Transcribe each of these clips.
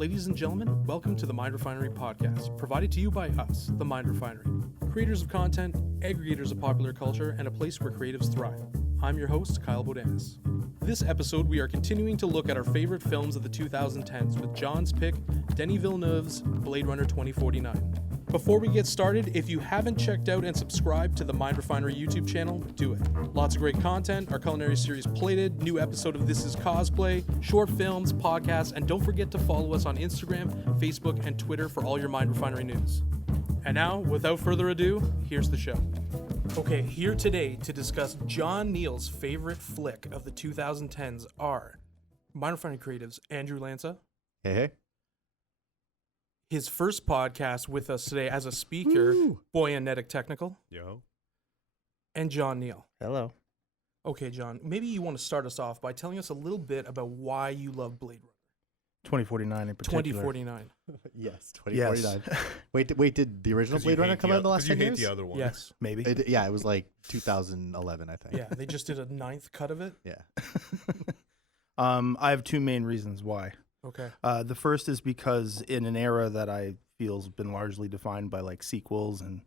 Ladies and gentlemen, welcome to the Mind Refinery podcast, provided to you by us, the Mind Refinery, creators of content, aggregators of popular culture, and a place where creatives thrive. I'm your host, Kyle Bodanis. This episode, we are continuing to look at our favorite films of the 2010s with John's pick, Denis Villeneuve's Blade Runner 2049. Before we get started, if you haven't checked out and subscribed to the Mind Refinery YouTube channel, do it. Lots of great content, our culinary series Plated, new episode of This Is Cosplay, short films, podcasts, and don't forget to follow us on Instagram, Facebook, and Twitter for all your Mind Refinery news. And now, without further ado, here's the show. Okay, here today to discuss John Neal's favorite flick of the 2010s are Mind Refinery creatives Andrew Lanza. Hey. His first podcast with us today as a speaker, Boyanetic Technical. Yo. And John Neal. Hello. Okay, John, maybe you want to start us off by telling us a little bit about why you love Blade Runner. 2049 in particular. 2049. Yes, 2049. Yes. Wait, did the original Blade Runner come out in the last 10 years? You hate the other one. Yes. Maybe. Yeah, it was like 2011, I think. Yeah, they just did a 9th cut of it. Yeah. I have two main reasons why. Okay. The first is because in an era that I feel has been largely defined by like sequels and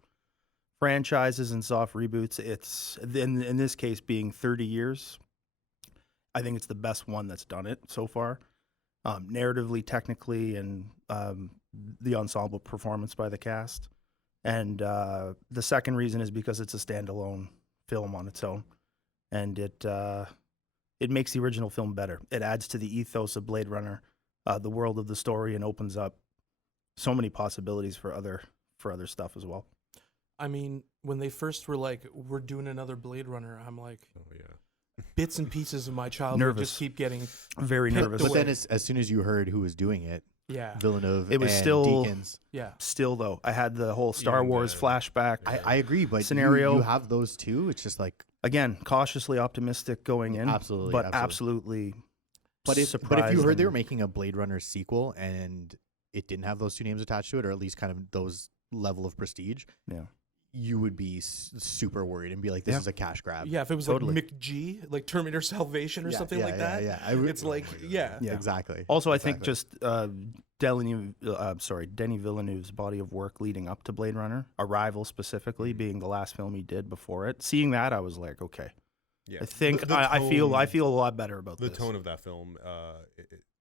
franchises and soft reboots, it's in this case being 30 years. I think it's the best one that's done it so far, narratively, technically, and the ensemble performance by the cast. And the second reason is because it's a standalone film on its own, and it makes the original film better. It adds to the ethos of Blade Runner. The world of the story, and opens up so many possibilities for other stuff as well. I mean, when they first were like, we're doing another Blade Runner, I'm like, Oh yeah. bits and pieces of my childhood Nervous. just keep getting, Very Picked nervous. away. But then as soon as you heard who was doing it, yeah, Villeneuve It was and still- Deakins. yeah. Still though, I had the whole Star Even Wars the- flashback. I agree, but Scenario. you have those too. It's just like, Again, cautiously optimistic going in. Absolutely, But absolutely. absolutely but if surprised you heard they were and- making a Blade Runner sequel and it didn't have those two names attached to it, or at least kind of those level of prestige, Yeah. you would be super worried and be like, this Yeah. is a cash grab. Yeah, if it was Totally. like McG, like Terminator Salvation or something like that, Yeah, it's like, yeah. Yeah. Exactly. Also, I think Exactly. just Denis Villeneuve's body of work leading up to Blade Runner, Arrival specifically being the last film he did before it. Seeing that, I was like, okay. Yeah. I think The I feel tone- a lot better about the this. tone of that film.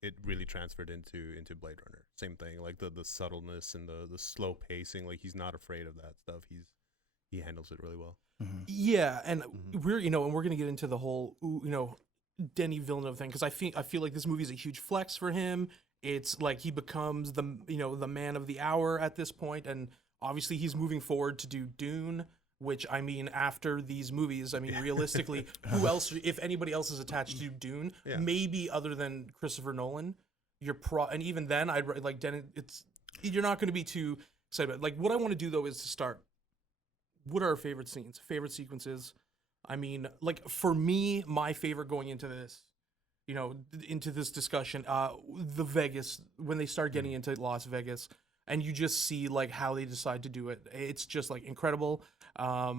It really transferred into Blade Runner. Same thing, like the subtleness and the slow pacing. Like he's not afraid of that stuff. He handles it really well. Mhm. Yeah, and Mhm. we're gonna get into the whole Denis Villeneuve thing because I feel like this movie is a huge flex for him. It's like he becomes the man of the hour at this point, and obviously he's moving forward to do Dune. Which, I mean, after these movies, I mean, realistically, who else, if anybody else is attached to Dune, Yeah. maybe other than Christopher Nolan, and even then, I'd like Denis. You're not going to be too excited about it. Like, what I want to do though is to start. What are our favorite scenes, favorite sequences? I mean, like for me, my favorite going into this, into this discussion, the Vegas when they start getting into Las Vegas. And you just see like how they decide to do it. It's just like incredible. I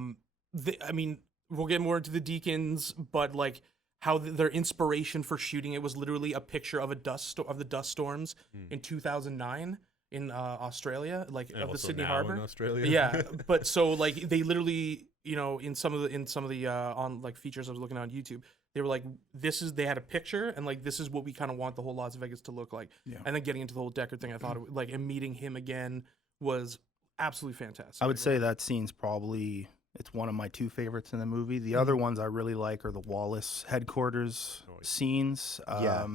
mean, we'll get more into the Deakins, but like how their inspiration for shooting it was literally a picture of the dust storms in 2009 in Australia, like And of the also Sydney now Harbor. in Australia. Yeah, but so like they literally, in some of the on like features I was looking at on YouTube, they were like, they had a picture and like this is what we kind of want the whole Las Vegas to look like. Yeah. And then getting into the whole Deckard thing, I thought and meeting him again was absolutely fantastic. I would say that scene's probably it's one of my two favorites in the movie. The other ones I really like are the Wallace headquarters scenes. Yeah.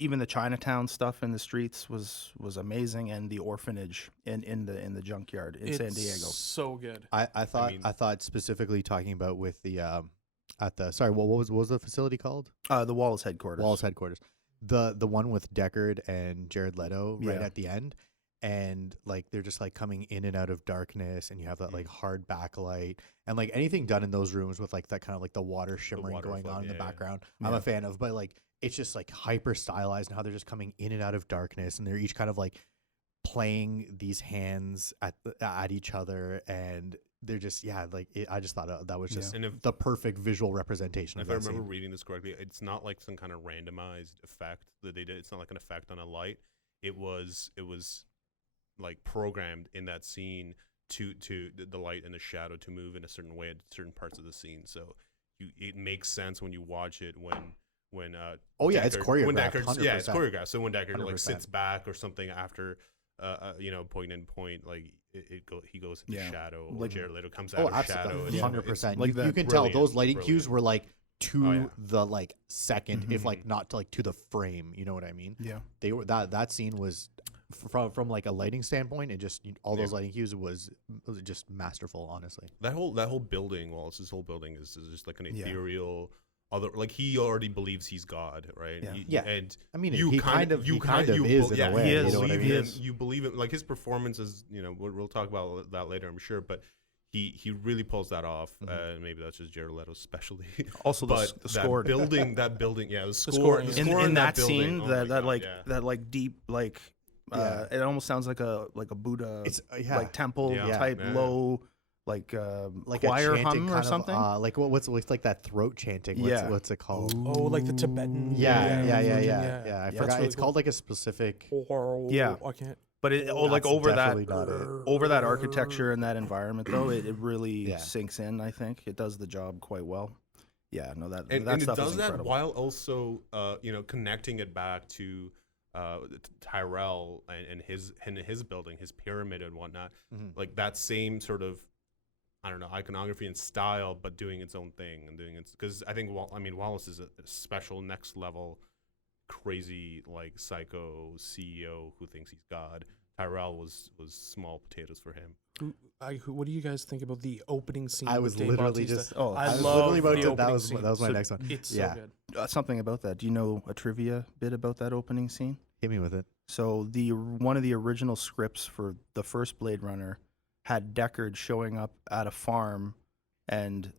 Even the Chinatown stuff in the streets was amazing, and the orphanage in the junkyard in San Diego. So good. I thought specifically talking about with the what was the facility called? The Wallace headquarters. Wallace headquarters. The one with Deckard and Jared Leto right Yeah. at the end, and like they're just like coming in and out of darkness, and you have that like hard backlight, and like anything done in those rooms with like that kind of like the water shimmering going on in the background. I'm a fan of, but like it's just like hyper stylized and how they're just coming in and out of darkness, and they're each kind of like playing these hands at each other, and they're just I just thought that was just the perfect visual representation. If of I that remember scene. reading this correctly, it's not like some kind of randomized effect that they did. It's not like an effect on a light. it was like programmed in that scene to the light and the shadow to move in a certain way at certain parts of the scene. So it makes sense when you watch it when it's choreographed. When Deckard, 100%. yeah, it's choreographed. So when Deckard 100%. like sits back or something after point, like he goes into shadow, or like- Jared Leto comes out of shadow. absolutely, 100%. Like You that. can tell Brilliant, those lighting cues brilliant. were like to Oh, yeah. the like second, if Mhm. like not to like to the frame. You know what I mean? Yeah. They were that scene was from like a lighting standpoint, and just all those lighting cues was just masterful. Honestly, That whole building, Wallace's whole building is just like an Yeah. ethereal. Other, like, he already believes he's God, right? Yeah. Yeah. And I mean, you he kind of is in yeah, a way. he You is. know what I believe mean? him. You believe him. Like, his performance is, we'll talk about that later, I'm sure. But he really pulls that off. Maybe that's just Jared Leto's specialty. Also, the But the score that building, yeah, the score, scoring. the In score in that building, scene, oh my that God, like yeah. that like deep like it almost sounds like a Buddha It's like temple Yeah. type Yeah. low like like choir a chanting hum or kind something. of, like what's like that throat chanting. What's it called? Oh, like the Tibetan. Yeah. version, I That's forgot. really It's cool. called like a specific. Yeah. I can't. But it Oh, like that's over that definitely not it. over that architecture and that environment though, it really Yeah. sinks in. I think it does the job quite well. Yeah, no, that and it stuff is does that incredible. while also connecting it back to Tyrell and his building, his pyramid and whatnot. Like that same sort of, I don't know, iconography and style, but doing its own thing and doing its, because I think Wallace is a special next level crazy like psycho CEO who thinks he's God. Tyrell was small potatoes for him. What do you guys think about the opening scene? I with was Dave literally Bautista? just. Oh, I was love literally about the to, opening that scene. was my So next one. It's Yeah. so good. something about that. Do you know a trivia bit about that opening scene? Hit me with it. So one of the original scripts for the first Blade Runner had Deckard showing up at a farm and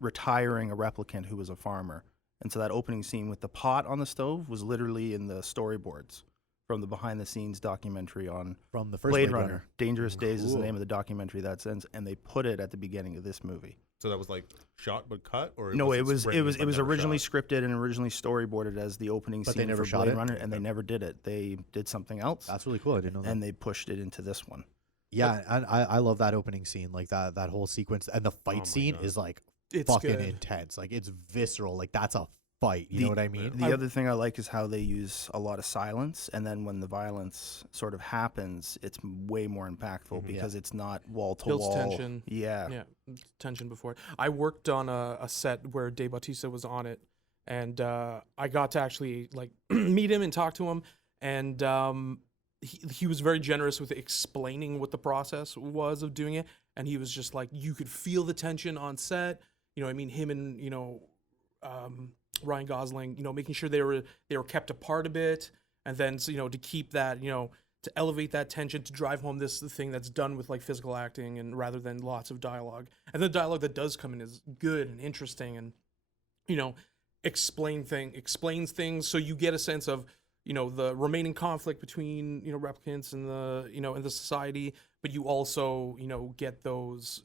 retiring a replicant who was a farmer. And so that opening scene with the pot on the stove was literally in the storyboards from the behind-the-scenes documentary on From the first Blade Runner. Dangerous Days is the Cool. name of the documentary that's ends, and they put it at the beginning of this movie. So that was like shot but cut, or No, it was written but never originally shot? scripted and originally storyboarded as the opening But they scene never for shot Blade it? Runner, and they never did it. They did something else, That's really cool. I didn't know that. and they pushed it into this one. Yeah, and I love that opening scene, like that whole sequence, and the my fight scene God. is like It's fucking good. intense. Like it's visceral. Like that's a fight. You know what I mean? The other thing I like is how they use a lot of silence, and then when the violence sort of happens, it's way more impactful because it's not wall to Builds wall. tension. Yeah. Yeah, tension before it. I worked on a set where Dave Bautista was on it, and I got to actually like meet him and talk to him, and he was very generous with explaining what the process was of doing it, and he was just like, you could feel the tension on set. You know, I mean, him and Ryan Gosling, making sure they were kept apart a bit, and then to keep that, to elevate that tension, to drive home the thing that's done with like physical acting and rather than lots of dialogue. And the dialogue that does come in is good and interesting, and explains things, so you get a sense of the remaining conflict between replicants and the society, but you also get those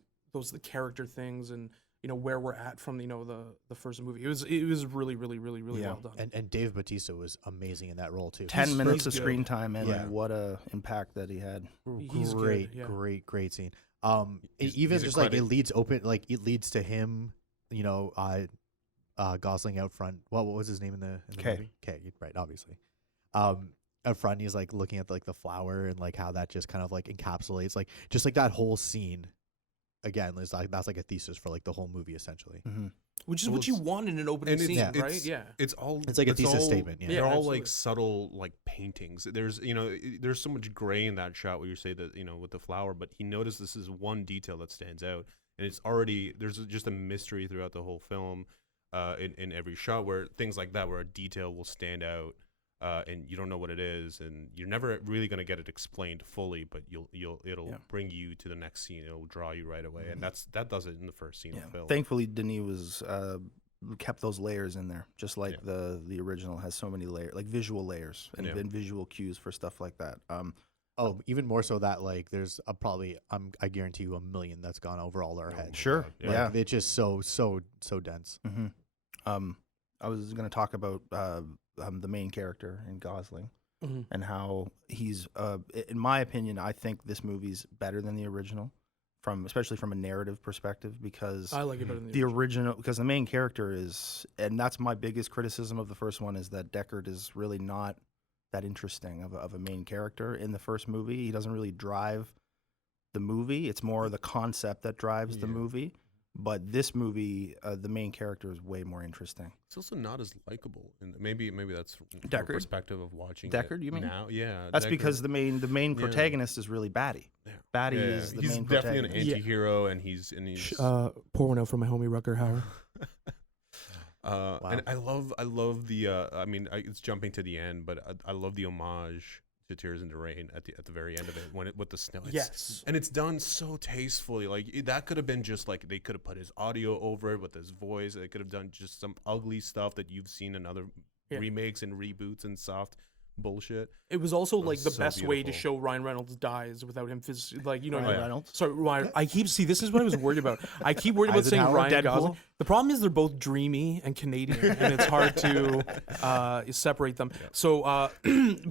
the character things and where we're at from the first movie. It was really well done. And Dave Bautista was amazing in that role too. 10 minutes of good. screen time, and Yeah. what a impact that he had. He's great, good, yeah. great scene. He's Even a just like credit. it leads to him, Gosling out front. What was his name in the Kay. movie? Okay, right, obviously. Out front, he's like looking at like the flower and like how that just kind of like encapsulates like just like that whole scene. Again, it's like that's like a thesis for like the whole movie essentially. Mm-hmm. Which is Well, what you want in an opening and scene, it's- right? Yeah. It's all. It's like a thesis all- statement, yeah. They're Yeah, all absolutely. like subtle like paintings. There's there's so much gray in that shot where you say that with the flower, but he noticed this is one detail that stands out, and it's already there's just a mystery throughout the whole film, in every shot where things like that where a detail will stand out. And you don't know what it is, and you're never really gonna get it explained fully, but it'll bring you to the next scene. It'll draw you right away, and that does it in the first scene of the film. Thankfully, Denis was kept those layers in there, just like the original has so many layers, like visual layers and visual cues for stuff like that. Oh, even more so that like there's probably I guarantee you 1 million that's gone over all our heads. Sure, Yeah. Like, yeah. it's just so dense. Mm-hmm. I was going to talk about the main character in Gosling. and how he's, in my opinion, I think this movie's better than the original, especially from a narrative perspective, because I like it better than the original, because the main character is, and that's my biggest criticism of the first one, is that Deckard is really not that interesting of a main character in the first movie. He doesn't really drive the movie. It's more the concept that drives the movie. But this movie, the main character is way more interesting. It's also not as likable, and maybe that's from a Deckard? Perspective of watching Deckard, it you mean? now. Yeah, That's Deckard. because the main protagonist is really Batty. Yeah. Batty is the he's main definitely an protagonist. anti-hero, and he's pour one out for my homie Rucker Hauer. Wow. And I love the it's jumping to the end, but I love the homage to Tears in the Rain at the very end of it with the snow. And it's done so tastefully. Like that could have been just like they could have put his audio over it with his voice. They could have done just some ugly stuff that you've seen in other remakes and reboots and soft bullshit. It was also like the so best way to beautiful. show Ryan Reynolds dies without him Ryan Reynolds. Sorry, Ryan. This is what I was worried about. I keep worried about saying Eisenhower, Ryan Deadpool. Gosling. The problem is they're both dreamy and Canadian, and it's hard to separate them. So,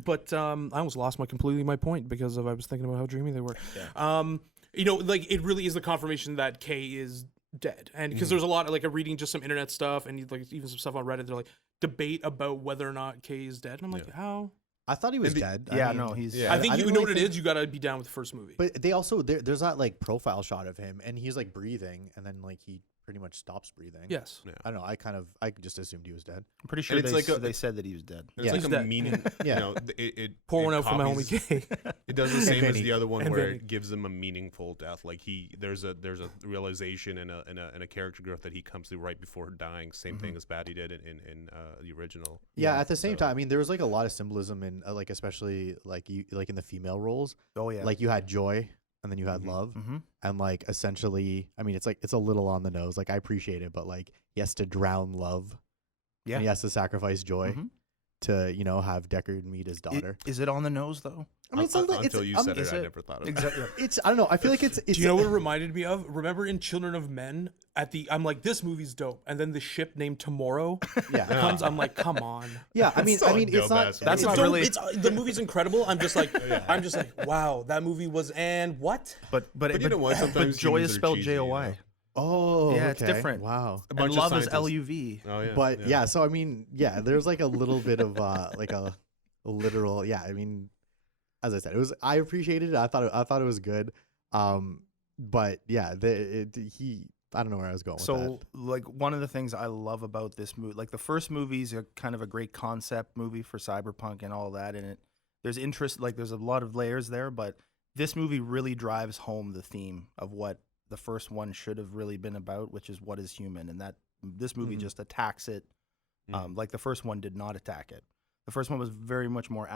but I almost lost completely my point because I was thinking about how dreamy they were. Like it really is the confirmation that Kay is dead, and because there's a lot of like reading just some internet stuff and like even some stuff on Reddit. They're like debate about whether or not Kay is dead, and I'm like, how? I thought he was dead. Yeah, I mean, no, he's. Yeah. I think I you didn't know really what it think- is. You gotta be down with the first movie. But they also there's that like profile shot of him, and he's like breathing, and then like he pretty much stops breathing. Yes. I don't know. I just assumed he was dead. I'm pretty sure And it's like they said that he was dead. It's Yeah. like He's a dead. meaning. Yeah. You know, it Pour it one out for my copies- homie Kay. It does the same as Vinny. the other one And where Vinny. it gives him a meaningful death. Like there's a realization and a character growth that he comes through right before dying. Same thing as Batty did in the original. Yeah. At the same time, I mean, there was like a lot of symbolism in like especially like in the female roles. Oh yeah. Like you had joy, and then you had love, and like essentially, I mean, it's a little on the nose. Like I appreciate it, but like he has to drown love. Yeah. And he has to sacrifice joy to have Deckard meet his daughter. Is it on the nose though? I mean, Until you said it's, it, I never thought of it. Exactly. it's I don't know. I feel like it's. Do you know what it reminded me of? Remember in Children of Men, I'm like, this movie's dope, and then the ship named Tomorrow Yeah. comes. I'm like, come on. Yeah, I mean, so it's dope not. ass That's It's not dope. really. It's the movie's incredible. I'm just like, wow, that movie was and what? But you know what? Sometimes joy humans is are spelled cheesy, you know? Joy. Oh, Yeah, it's okay. different. Wow. A bunch And of love is scientists. LUV. Oh yeah. But yeah, so I mean, yeah, there's like a little bit of like a literal. Yeah, I mean, as I said, I appreciated it. I thought it was good. But yeah, I don't know where I was going with that. So, like, one of the things I love about this movie, like, the first movie's a kind of a great concept movie for cyberpunk and all that, and there's interest, like, there's a lot of layers there, but this movie really drives home the theme of what the first one should have really been about, which is what is human, and that this movie just attacks it, like the first one did not attack it. The first one was very much more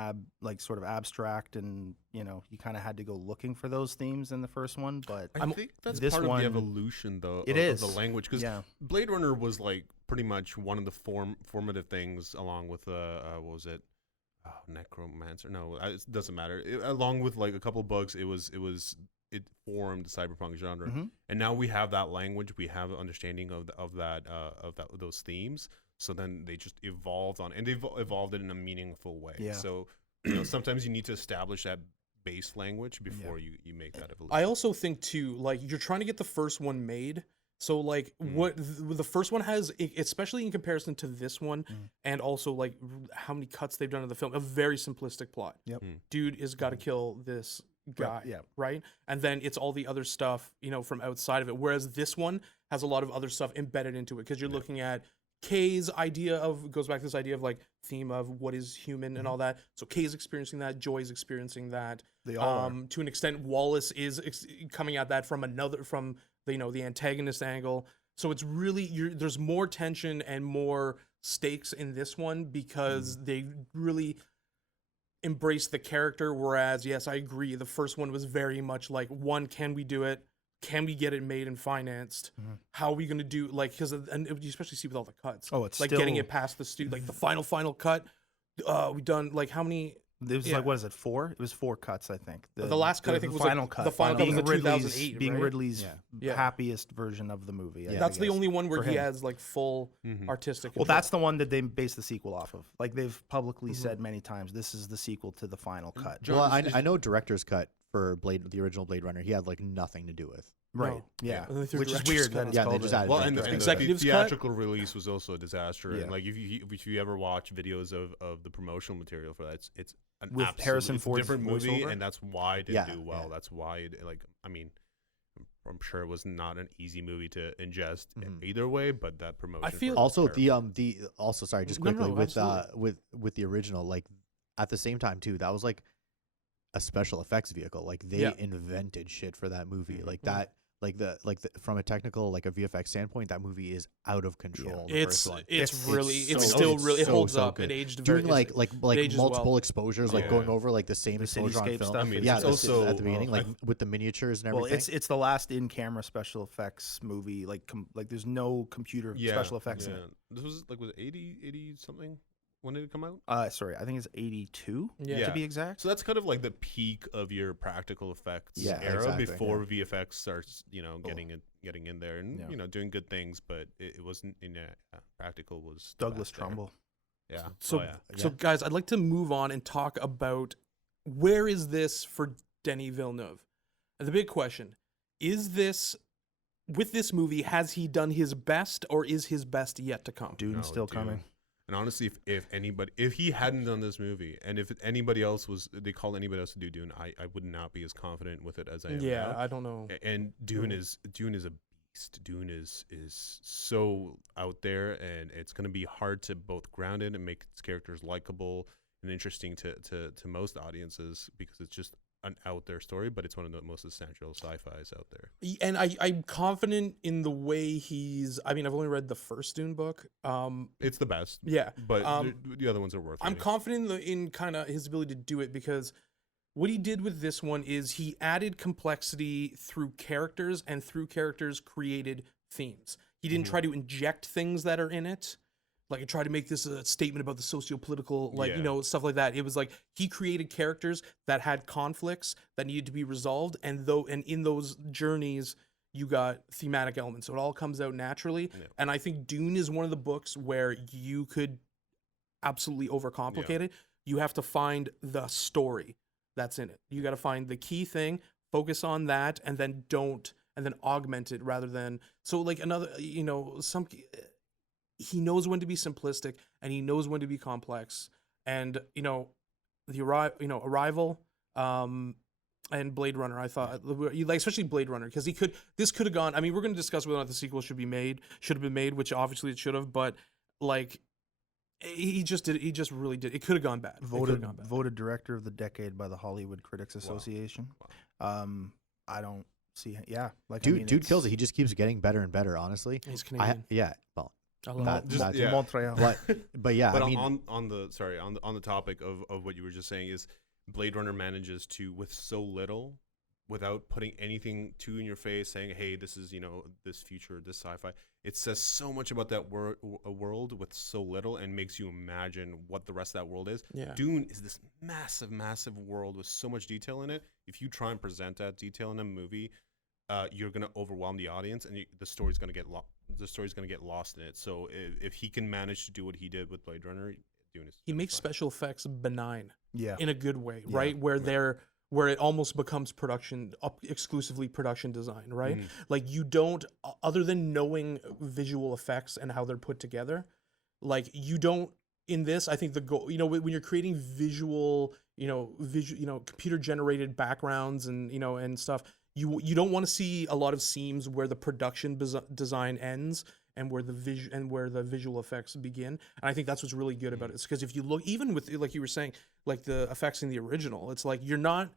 sort of abstract, and you kind of had to go looking for those themes in the first one. But I think that's this part of one- the evolution, though, It of is. the language. Because Yeah. Blade Runner was like pretty much one of the formative things, along with what was it, Necromancer? No, it doesn't matter. Along with like a couple books, it formed the cyberpunk genre, and now we have that language. We have an understanding of those themes. So then they just evolved on, and they've evolved it in a meaningful way. Yeah. So sometimes you need to establish that base language before you make that evolution. I also think too, like you're trying to get the first one made. So like what the first one has, especially in comparison to this one, and also like how many cuts they've done of the film, a very simplistic plot. Yep. Dude is got to kill this guy, yeah. right? And then it's all the other stuff, from outside of it. Whereas this one has a lot of other stuff embedded into it because you're looking at Kay's goes back to this idea of like theme of what is human and all that. So Kay's experiencing that, Joy's experiencing that. They all are. To an extent, Wallace is coming at that from the antagonist angle. So it's really there's more tension and more stakes in this one because they really embrace the character. Whereas, yes, I agree, the first one was very much like, one, can we do it? Can we get it made and financed? How are we going to do, like, because and you especially see with all the cuts. Oh, it's like still- getting it past the like the final cut. We've done like how many It was like, what is it, 4? It was 4 cuts, I think. The last cut, I think, the was final like, cut. the final cut was being the Ridley's, 2008, being right? Ridley's Yeah. happiest version of the movie. That's the only one where for he him. has like full artistic Well, control. that's the one that they based the sequel off of. Like they've publicly said many times, this is the sequel to the final cut. Well, I know director's cut for the original Blade Runner, he had like nothing to do with. Right. No. Yeah. And they threw Which is director's weird cut that on it's Yeah, called they just a- added Well, that and director's the cut. Executive's cut? theatrical release was also a disaster. Yeah. And like if you ever watch videos of the promotional material for that, it's an With absolute- Harrison it's a Ford's different movie, voiceover? and that's why it didn't Yeah, do well. yeah. That's why it, like, I mean, I'm sure it was not an easy movie to ingest either way, but that promotion. feel- for it was Also terrible. the also sorry, just No, quickly no, with absolutely. with the original, like at the same time too, that was like a special effects vehicle. Like they Yeah. invented shit for that movie. Like Mhm. that like the from a technical, like a VFX standpoint, that movie is out of control. The It's first one. really so- still it's really it so, holds so up. good. It aged Doing very like it ages multiple well. exposures, like Yeah. going over like the same The exposure on cityscape film. stuff. I mean, Yeah, it's this also at the beginning, well, like with the miniatures and Well, everything. it's the last in-camera special effects movie. Like there's no computer special effects in it. This was like was it 80 something? When did it come out? Sorry, I think it's 82 Yeah. to be exact. So that's kind of like the peak of your practical effects Yeah, era exactly, before VFX starts, getting in there and Yeah. doing good things, but it wasn't practical was the Douglas best there. Trumbull. Yeah. So, Oh, yeah. so guys, I'd like to move on and talk about where is this for Denis Villeneuve? And the big question is this with this movie, has he done his best or is his best yet to come? Dune's No, still Dune. coming. And honestly, if he hadn't done this movie, and if anybody else they called anybody else to do Dune, I would not be as confident with it as I am Yeah, now. I don't know. And Dune is a beast. Dune is so out there, and it's going to be hard to both ground it and make its characters likable and interesting to most audiences, because it's just an out there story, but it's one of the most essential sci-fis out there. And I'm confident in the way I've only read the first Dune book. It's the best, Yeah. but the other ones are worth I'm reading. confident in kind of his ability to do it, because what he did with this one is he added complexity through characters, and through characters created themes. He didn't try to inject things that are in it. Like, I tried to make this a statement about the socio-political, stuff like that. It was like he created characters that had conflicts that needed to be resolved, and in those journeys, you got thematic elements. So it all comes out naturally. Yeah. And I think Dune is one of the books where you could absolutely overcomplicate it. You have to find the story that's in it. You got to find the key thing, focus on that, and then augment it rather than like another. He knows when to be simplistic and he knows when to be complex. And Arrival, and Blade Runner, I thought, especially Blade Runner, because this could have gone. I mean, we're going to discuss whether or not the sequel should have been made, which obviously it should have, but like he just really did. It could have gone bad. Voted director of the decade by the Hollywood Critics Association. I don't see. Yeah, like dude kills it. He just keeps getting better and better. Honestly, He's Canadian. Well, I love that- it. Just- that's- yeah. Montreal. but yeah, But I mean, on the topic of what you were just saying, is Blade Runner manages to, with so little, without putting anything too in your face, saying, hey, this is this future, this sci-fi, it says so much about that world with so little, and makes you imagine what the rest of that world is. Yeah. Dune is this massive world with so much detail in it. If you try and present that detail in a movie, you're gonna overwhelm the audience, and the story's gonna get lost in it. So if he can manage to do what he did with Blade Runner, Dune is. He gonna be makes fun. special effects benign Yeah. in a good way, Yeah. right? Where it almost becomes exclusively production design, right? Like, you don't, other than knowing visual effects and how they're put together, like, you don't, in this, I think the goal, when you're creating visual, computer generated backgrounds and stuff, you don't want to see a lot of seams where the production design ends and where the visual effects begin. And I think that's what's really good about it. It's because if you look, even with, like you were saying, like the effects in the original, it's like you're not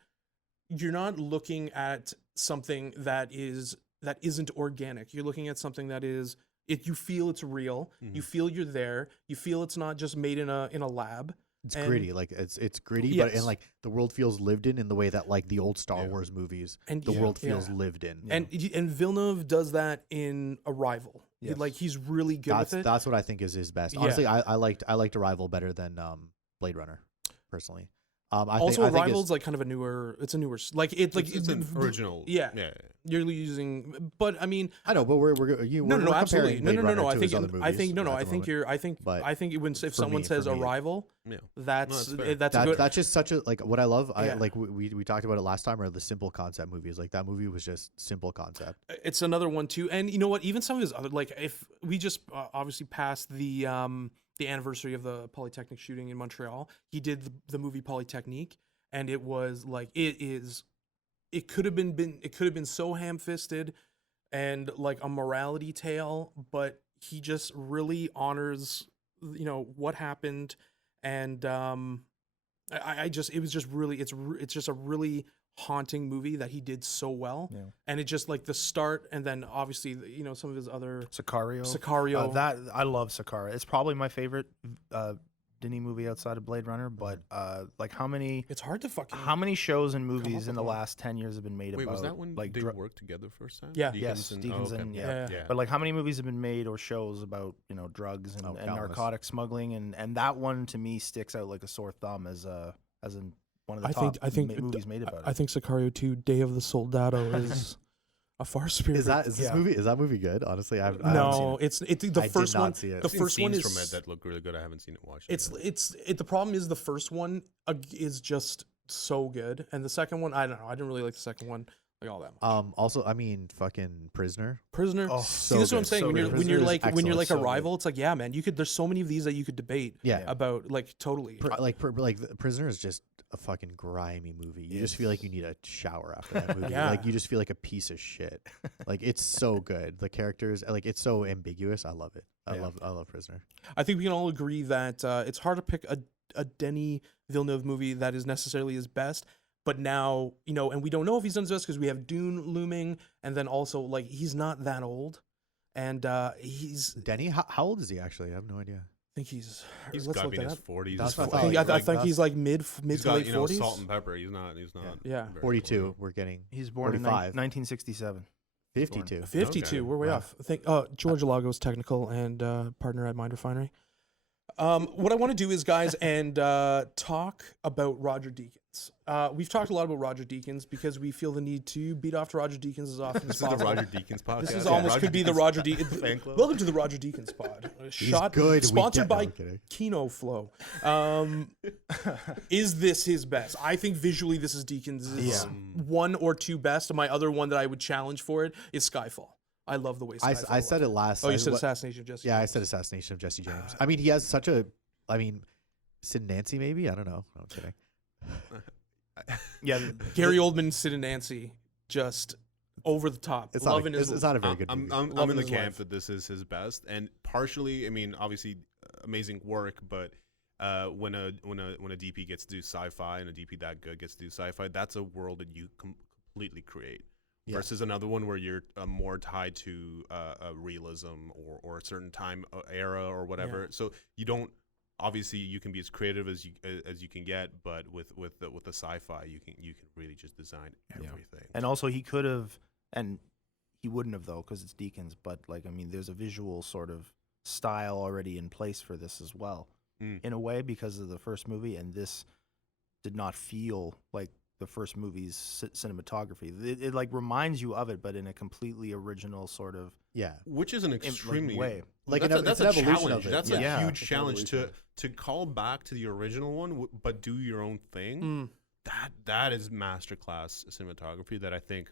looking at something that isn't organic. You're looking at something that is you feel it's real. You feel you're there. You feel it's not just made in a lab. it's gritty. Like it's gritty, Yes. but and like the world feels lived in the way that like the old Star Wars movies, And the yeah, world feels yeah. lived in. And Villeneuve does that in Arrival. Yes. Like, he's really good with it. That's what I think is his best. Yeah. Honestly, I liked Arrival better than Blade Runner, personally. Also, Arrival's like kind of a newer. It's a newer. Like it's an original. Yeah. You're using, but I mean, I know, but we're no, absolutely, no. I think when if someone says Arrival, that's good. That's just such a like what I love. I like we talked about it last time, or the simple concept movies. Like that movie was just simple concept. It's another one too, and you know what? Even some of his other, like if we just obviously passed the anniversary of the Polytechnic shooting in Montreal, he did the movie Polytechnique, and it was like it could have been so ham-fisted and like a morality tale, but he just really honors what happened, and it's just a really haunting movie that he did so well. And it just like the start, and then obviously some of his other Sicario. That I love Sicario. It's probably my favorite Denis movie outside of Blade Runner, but like how many shows and movies in the last 10 years have been made about was that when like they worked together first time? Deakins and but like how many movies have been made or shows about drugs and narcotic smuggling, and that one to me sticks out like a sore thumb as one of the top movies made about it. I think Sicario 2: Day of the Soldado is a far superior. Is that movie good? Honestly, I no, it's the first one. The first one is from it that look really good. I haven't seen it watched. The problem is the first one is just so good, and the second one I don't know. I didn't really like the second one like all that much. Also, I mean, fucking Prisoner. Oh, see, this is what I'm saying. When you're like Arrival, it's like man, you could. There's so many of these that you could debate. About like totally. Prisoner is just a fucking grimy movie. You just feel like you need a shower after that movie. Yeah. Like you just feel like a piece of shit. Like it's so good. The characters, like it's so ambiguous. I love it. I love Prisoner. I think we can all agree that it's hard to pick a Denis Villeneuve movie that is necessarily his best. But now, and we don't know if he's done his best because we have Dune looming, and then also like he's not that old, and he's Denis. How old is he actually? I have no idea. I think he's got to be in his 40s. I think he's like mid to late 40s. Salt and pepper. He's not. Yeah. 42. Old. We're getting. He's born 45. in 1967. 52. 52. Okay. We're way off. I think George Lagos, technical and partner at Mind Refinery. What I want to do is, guys, and talk about Roger Deakins. We've talked a lot about Roger Deakins because we feel the need to beat off to Roger Deakins as often as possible. This is the Roger Deakins podcast. This is almost could be the Roger Deakins fan club. Welcome to the Roger Deakins pod. Good. Sponsored by Kino Flow. Is this his best? I think visually this is Deakins' one or two best. My other one that I would challenge for it is Skyfall. I love the way Skyfall I said it last. Oh, you said Assassination of Jesse James. I said Assassination of Jesse James. I mean, he has such a. I mean, Sid and Nancy, maybe? I don't know. No, I'm kidding. Gary Oldman, Sid and Nancy, just over the top. It's not a very good movie. I'm in the camp that this is his best, and partially, I mean, obviously, amazing work, but when a DP gets to do sci-fi and a DP that good gets to do sci-fi, that's a world that you completely create. Versus another one where you're more tied to a realism or a certain time era or whatever. So you don't. Obviously, you can be as creative as you can get, but with the sci-fi, you can really just design everything. And also, he could have, and he wouldn't have though, because it's Deakins. But like, I mean, there's a visual sort of style already in place for this as well, in a way, because of the first movie, and this did not feel like the first movie's cinematography. It like reminds you of it, but in a completely original sort of which is an extremely way. Like that's an a evolution challenge. of it. That's a huge challenge to call back to the original one, but do your own thing. That is masterclass cinematography that I think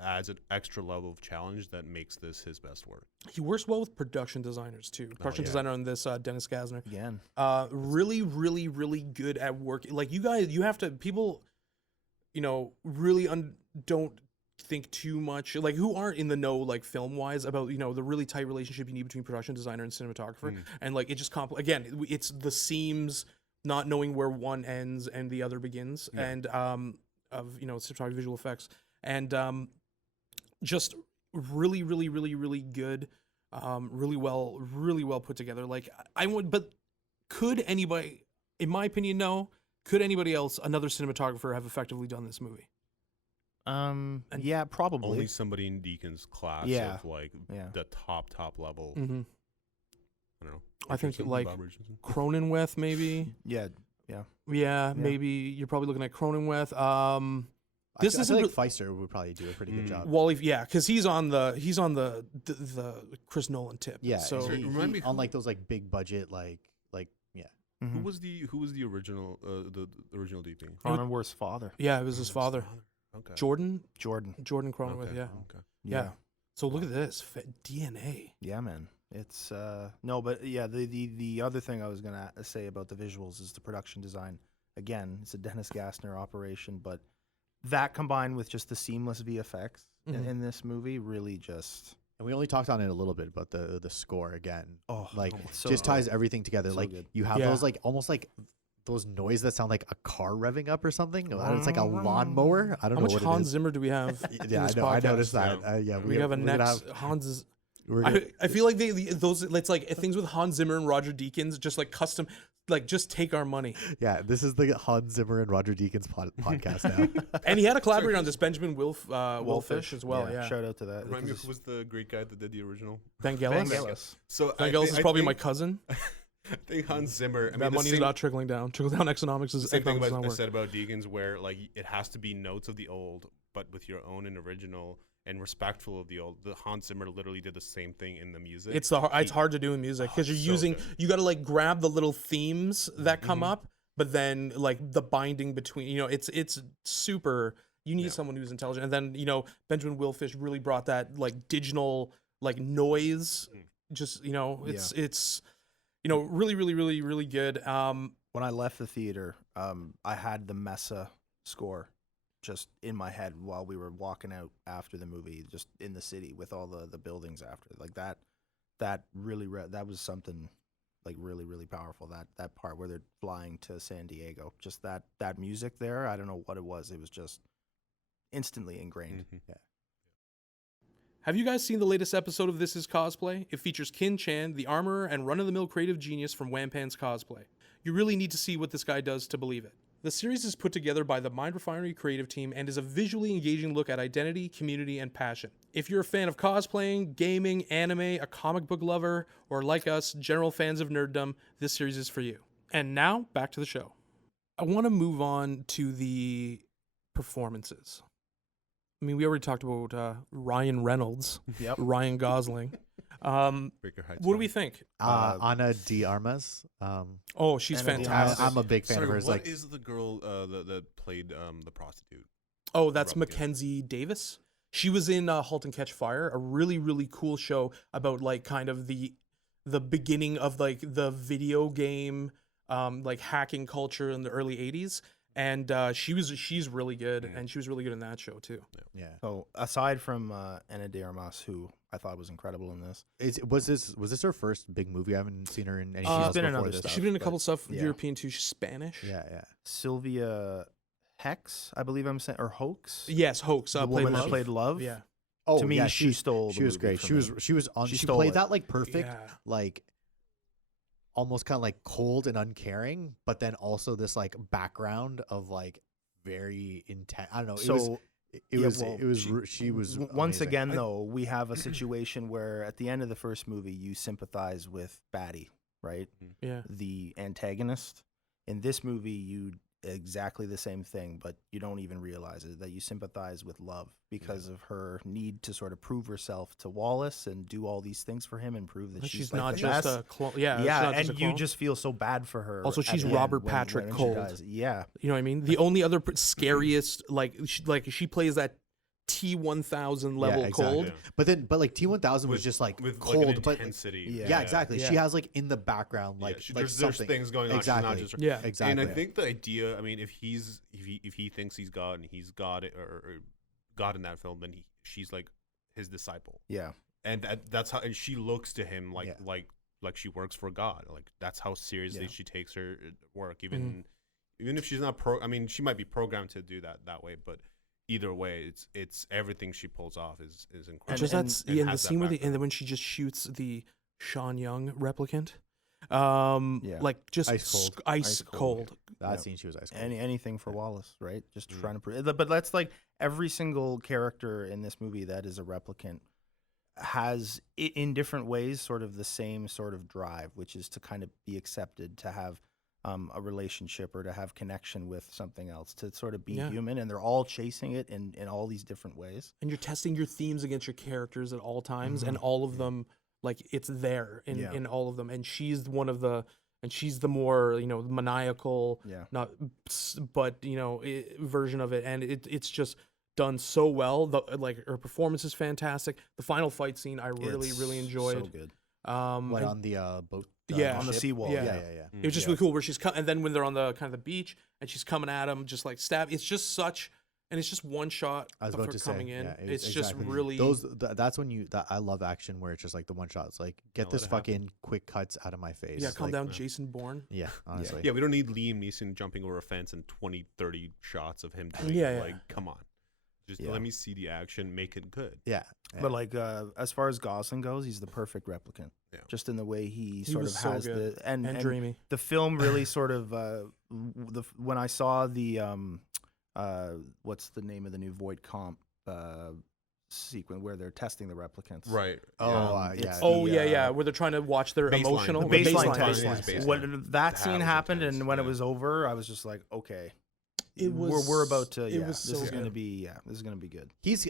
adds an extra level of challenge that makes this his best work. He works well with production designers too. Production designer on this, Dennis Gassner. Again, really, really, really good at work. Like you guys, you have to people. Really don't think too much, like who aren't in the know, like film wise, about the really tight relationship you need between production designer and cinematographer, and like it just again, it's the seams, not knowing where one ends and the other begins, and of cinematography, visual effects, and just really, really, really, really good, really well put together. Like but could anybody, in my opinion, no. Could anybody else, another cinematographer, have effectively done this movie? Yeah, probably. Only somebody in Deakins' class of like the top level. Mm-hmm. I don't know. I think like Cronenweth maybe. Yeah. Yeah, maybe you're probably looking at Cronenweth. This I isn't feel like Feister would probably do a pretty good job. Wally, because he's on the Chris Nolan tip. Yeah, So remind me on like those like big budget like yeah. Who was the original the original DP? Cronenworth's father. yeah, it was his father, Okay. Jordan Jordan. Cronenworth. Okay. Yeah. Okay. Yeah. So look at this DNA. Yeah, man. It's no, but yeah, the other thing I was gonna say about the visuals is the production design. Again, it's a Dennis Gassner operation, but that combined with just the seamless VFX in this movie really just. And we only talked on it a little bit, but the score again, It's so just good. ties everything together. So like good. you have those like almost like those noise that sound like a car revving up or something. It's like a lawnmower. I don't How know much what it Hans is. Zimmer do we have? Yeah, in this I podcast? noticed that. Yeah, We have a we're gonna next have- Hans. we're gonna- I feel like those it's like things with Hans Zimmer and Roger Deakins just like custom, like just take our money. yeah, this is the Hans Zimmer and Roger Deakins podcast now. And he had a collaborator on this, Benjamin Wolfish as well. Yeah, Shout out to that. Remind me, who was the Greek guy that did the original? Vangelis. Vangelis. So Vangelis is probably my cousin. I think Hans Zimmer. I That mean, the money's same, not trickling down. Trickle down economics is same thing economics does about, not I work. said about Deakins, where like it has to be notes of the old, but with your own and original and respectful of the old. The Hans Zimmer literally did the same thing in the music. It's hard to do in music because you're so using good. you got to like grab the little themes that come up, but then like the binding between it's super. You need someone who's intelligent, and then Benjamin Wolfish really brought that like digital like noise. Just it's really really good. When I left the theater, I had the Mesa score just in my head while we were walking out after the movie, just in the city with all the buildings after. Like that really that was something like really really powerful. That part where they're flying to San Diego, just that music there. I don't know what it was. It was just instantly ingrained. Yeah. Have you guys seen the latest episode of This Is Cosplay? It features Kin Chan, the armorer and run-of-the-mill creative genius from Wampan's Cosplay. You really need to see what this guy does to believe it. The series is put together by the Mind Refinery creative team and is a visually engaging look at identity, community, and passion. If you're a fan of cosplaying, gaming, anime, a comic book lover, or like us, general fans of nerddom, this series is for you. And now, back to the show. I want to move on to the performances. I mean, we already talked about Ryan Reynolds, Ryan Gosling. Breaker Heights. What do we think? Ana de Armas. Oh, she's Anna de fantastic. I'm a big fan Sorry, of hers. what Like, is the girl that played the prostitute? Oh, that's Rough, yeah. Mackenzie Davis. She was in *Halt and Catch Fire*, a really really cool show about like kind of the beginning of like the video game like hacking culture in the early '80s. And she's really good, and she was really good in that show too. yeah. So aside from Ana de Armas, who I thought was incredible in this, Was this her first big movie? I haven't seen her in anything She's else been in before other this. stuff. She's been in a but- couple stuff yeah. European too. She's Spanish. Yeah, yeah. Sylvia Hex, I believe I'm saying, or Hoax. Yes, Hoax. The Played woman that Love. played Love. Yeah. Oh, To me, yeah, she stole. She the was movie great. from She me. was on. She She stole played it. that like perfect, Yeah. like almost kind of like cold and uncaring, but then also this like background of like very intense. I don't know. So She was once amazing. again though, we have a situation where at the end of the first movie, you sympathize with Batty, right? Yeah. The antagonist. In this movie, you exactly the same thing, but you don't even realize it, that you sympathize with Love because of her need to sort of prove herself to Wallace and do all these things for him and prove that But she's she's like not the just best. a clone. Yeah. she's Yeah, not just and a you clone. just feel so bad for her. Also, at she's the Robert end Patrick when she Cold. dies. Yeah. You know what I mean? The only other scariest like she plays that T-1000 level exactly. cold. Yeah. But like T-1000 was just like with cold, like an but intensity. Yeah, exactly. Yeah. She has like in the background like there's something. things going on. Exactly. She's not just Yeah. Exactly. And I think the idea, I mean, if he thinks he's God and he's God or God in that film, then she's like his disciple. Yeah. And that's how, and she looks to him like Yeah. like she works for God. Like that's how seriously Yeah. she takes her work. Even if she's not I mean, she might be programmed to do that way, but either way, it's everything she pulls off is incredible. Just that's and in the has that scene where and background. then when she just shoots the Sean Young replicant, Yeah. like just Ice cold. ice cold. That Yeah. scene she was ice cold. Anything for Wallace, right? Just trying to prove. But that's like every single character in this movie that is a replicant has, in different ways, sort of the same sort of drive, which is to kind of be accepted, to have a relationship or to have connection with something else, to sort of be Yeah. human, and they're all chasing it in all these different ways. And you're testing your themes against your characters at all times, and all of them, like, it's there in all of them. And she's she's the more, maniacal, but version of it, and it's just done so well. Her performance is fantastic. The final fight scene I really enjoyed. So good. On the boat? On the seawall. Yeah. It was just really cool where she's and then when they're on the kind of the beach and she's coming at him, just like stab. It's just and it's just one shot I was of about her to coming say, in. yeah, It's exactly. just really that's when I love action where it's just like the one shots. Like, get this fucking quick cuts out of my face. calm like, down, Jason Bourne. Yeah, honestly. Yeah, we don't need Liam Neeson jumping over a fence and 20, 30 shots of him doing Yeah, it. yeah. Like, come on. Just let me see the action, make it good. Yeah. But like as far as Gosling goes, he's the perfect replicant. Yeah. Just in the way he sort of was so has good. and dreamy. The film really sort of when I saw the what's the name of the new Voight Comp sequence where they're testing the replicants. Right. Where they're trying to watch their emotional The baseline test. test. When that scene happened and when it was over, I was just like, okay. We're about to. Yeah, this is going to be. Yeah, this is going to be good. He's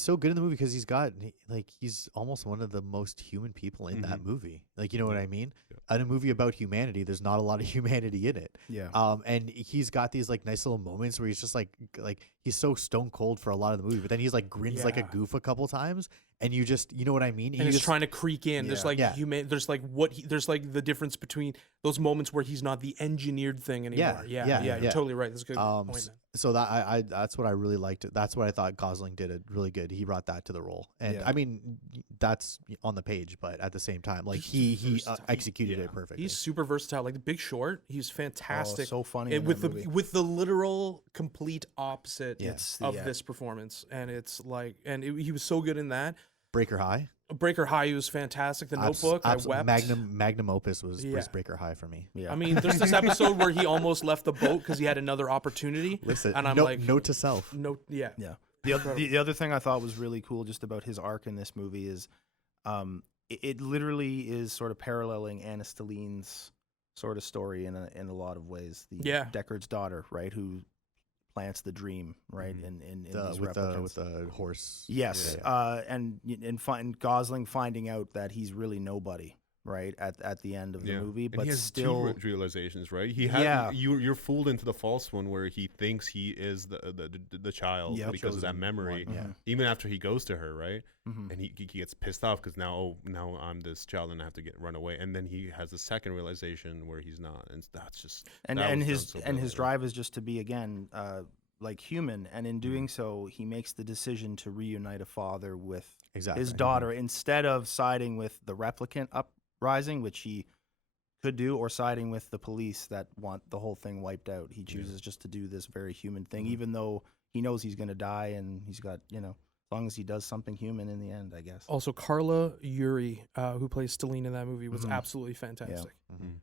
so good in the movie because he's almost one of the most human people in that movie. Like, you know what I mean? Yeah. In a movie about humanity, there's not a lot of humanity in it. Yeah. And he's got these like nice little moments where he's just like he's so stone cold for a lot of the movie, but then he's like grins like a goof a couple times, and you know what I mean? And he's trying to creak in. There's like there's like there's like the difference between those moments where he's not the engineered thing anymore. Yeah. You're totally right. That's a good point. So that that's what I really liked. That's what I thought Gosling did it really good. He brought that to the role, and I mean that's on the page, but at the same time, like he executed it perfectly. He's super versatile. Like The Big Short, he's fantastic. So funny. And with the literal complete opposite of this performance, and it's like, he was so good in that. Breaker High. Breaker High, he was fantastic. The Notebook, I wept. Magnum opus was Breaker High for me. Yeah. I mean, there's this episode where he almost left the boat because he had another opportunity. Listen, and I'm note to self. Yeah. The other thing I thought was really cool just about his arc in this movie is, it literally is sort of paralleling Anna Stelline's sort of story in a lot of ways. Deckard's daughter, right, who plants the dream, right, in these replicants. With the horse. Yes, and Gosling finding out that he's really nobody, right, at the end of the movie, but he has still two realizations, right? He had you're fooled into the false one where he thinks he is the child because of that memory, even after he goes to her, right? And he gets pissed off because now I'm this child and I have to run away, and then he has the second realization where he's not, and that's just his drive is just to be again like human, and in doing so he makes the decision to reunite a father with his daughter instead of siding with the replicant uprising, which he could do, or siding with the police that want the whole thing wiped out. He chooses just to do this very human thing, even though he knows he's going to die, and he's got, as long as he does something human in the end, I guess. Also, Carla Uri, who plays Stelline in that movie, was absolutely fantastic.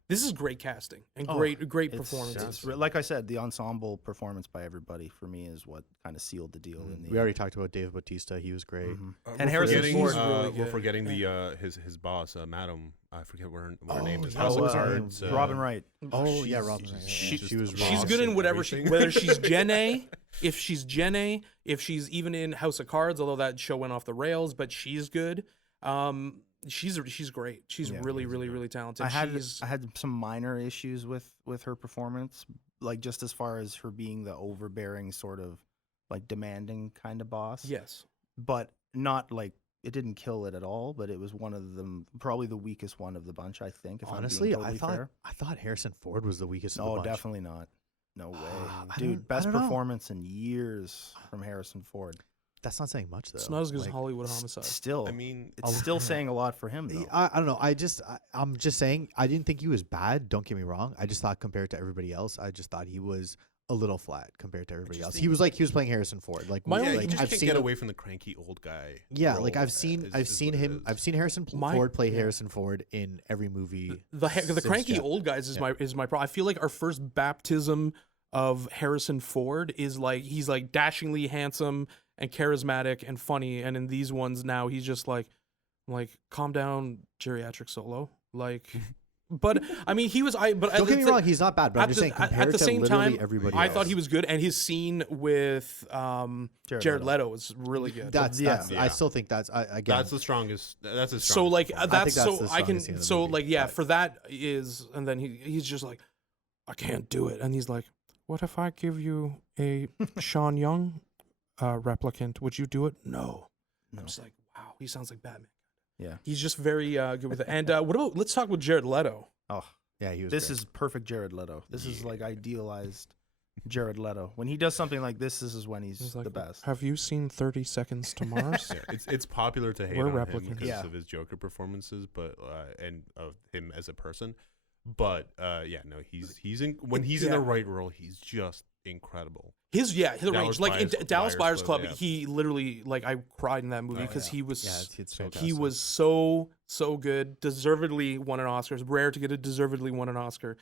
This is great casting and great performances. Like I said, the ensemble performance by everybody for me is what kind of sealed the deal. In the we already talked about Dave Bautista; he was great. And Harrison Ford, we're forgetting the his boss, Madam. I forget what her name is. House of Cards. Robin Wright. Robin Wright. She was. She's good in whatever whether she's Jenna, if she's even in House of Cards, although that show went off the rails, but she's good. She's great. She's really talented. I had some minor issues with her performance, like just as far as her being the overbearing sort of like demanding kind of boss. Yes, but not like. It didn't kill it at all, but it was one of them, probably the weakest one of the bunch, I think. Honestly, I thought Harrison Ford was the weakest of the bunch. No, definitely not. No way. Dude, best performance in years from Harrison Ford. That's not saying much, though. It's not as good as Hollywood Homicide. Still, I mean, it's still saying a lot for him, though. I don't know. I'm just saying, I didn't think he was bad. Don't get me wrong. I just thought compared to everybody else, I just thought he was a little flat compared to everybody else. He was playing Harrison Ford. Like, he just can't get away from the cranky old guy. Yeah, like I've seen Harrison Ford play Harrison Ford in every movie. The cranky old guys is my problem. I feel like our first baptism of Harrison Ford is like he's like dashingly handsome and charismatic and funny, and in these ones now he's just like calm down, geriatric Solo. Like But I mean, he was. But Don't get me wrong, he's not bad. But I'm just saying, at compared the to same literally time, everybody I else, thought he was good, and his scene with Jared Leto was really good. That's Yeah. I still think that's again. That's the strongest. That's the strongest. So like part. that's that's so the I can strongest scene of the so movie, like yeah but- for that is and then he's just like I can't do it, and he's like, what if I give you a Sean Young replicant? Would you do it? No. I'm just like, wow, he sounds like Batman. Yeah. He's just very good with it. And what about let's talk with Jared Leto. Oh, yeah, he was. this great. is perfect Jared Leto. This is like idealized Jared Leto. When he does something like this is when he's like, the best. Have you seen 30 Seconds to Mars? Yeah, it's popular to hate We're on him replicants. because Yeah. of his Joker performances, but and of him as a person. But yeah, no, he's in when he's in the right role, he's just incredible. His range, Dallas like in Buyers- Dallas Buyers Club, Club, yeah. he literally like I cried in that movie Oh, because yeah. he was it's So fantastic. he was so good, deservedly won an Oscar. It's rare to get a deservedly won an Oscar.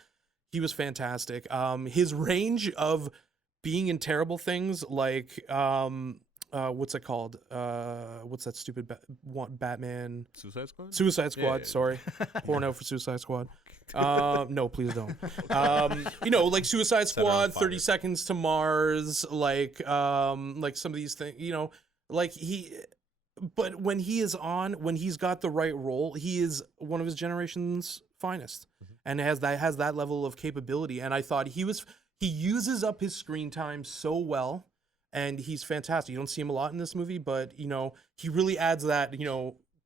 He was fantastic. His range of being in terrible things like what's it called? What's that stupid Batman? Suicide Squad. Suicide Squad. yeah. Sorry, porno for Suicide Squad. No, please don't. Like Suicide Set her on Squad, fire. 30 Seconds to Mars, like some of these things. Like he. But when he's got the right role, he is one of his generation's finest, and has that level of capability. And I thought he uses up his screen time so well, and he's fantastic. You don't see him a lot in this movie, but he really adds that